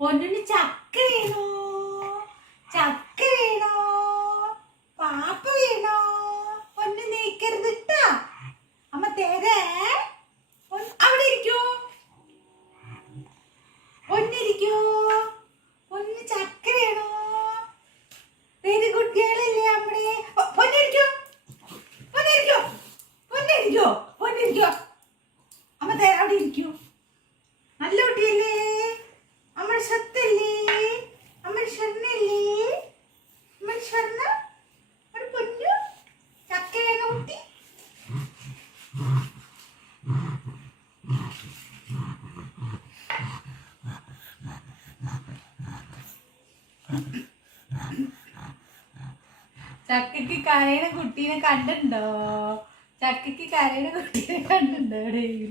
പൊന്നിന് ചക്ക വീണോ, ചക്ക വീണോ, പാപ്പ വീണോ. പൊന്നു നീക്കരുത് ഇട്ടാ. അമ്മ തേരേ. അവിടെ ഇരിക്കൂ, പൊന്നിരിക്കൂ. പൊന്ന് ചക്ക വീണോ. വെരി ഗുഡ് ഗേളല്ലേ അമ്മടെ. പൊന്നിരിക്കോ, പൊന്നിരിക്കോ, പൊന്നിരിക്കോ, പൊന്നിരിക്കോ. അമ്മ തേര അവിടെ ഇരിക്കൂ. നല്ല കുട്ടിയല്ലേ, അമ്മ സ്വത്തല്ലേ, അമ്മ സ്വർണ്ണല്ലേ, അമ്മ സ്വർണ്ണ. ഒരു പൊന്നു ചക്ക വേണ കുട്ടി. ചക്കയ്ക്ക് കരയണ കുട്ടീനെ കണ്ടിട്ടുണ്ടോ? ചക്കയ്ക്ക് കരയണ കുട്ടീനെ കണ്ടിട്ടുണ്ടോ എവിടെയെങ്കിലും?